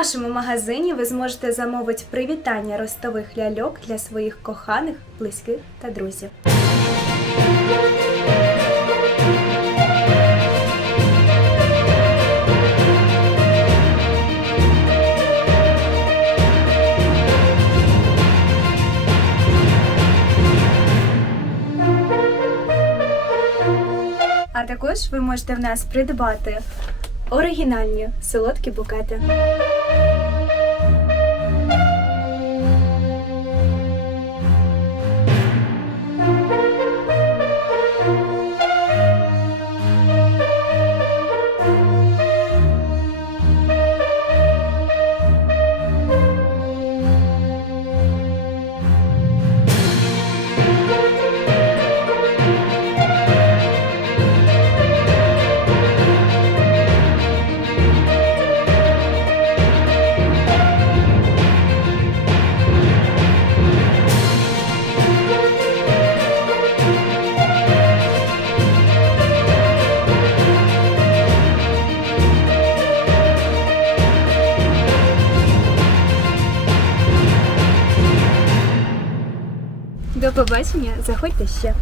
нашому магазині ви зможете замовити привітання ростових ляльок для своїх коханих, близьких та друзів. А також ви можете в нас придбати оригінальні солодкі букети. До побачення, заходьте ще.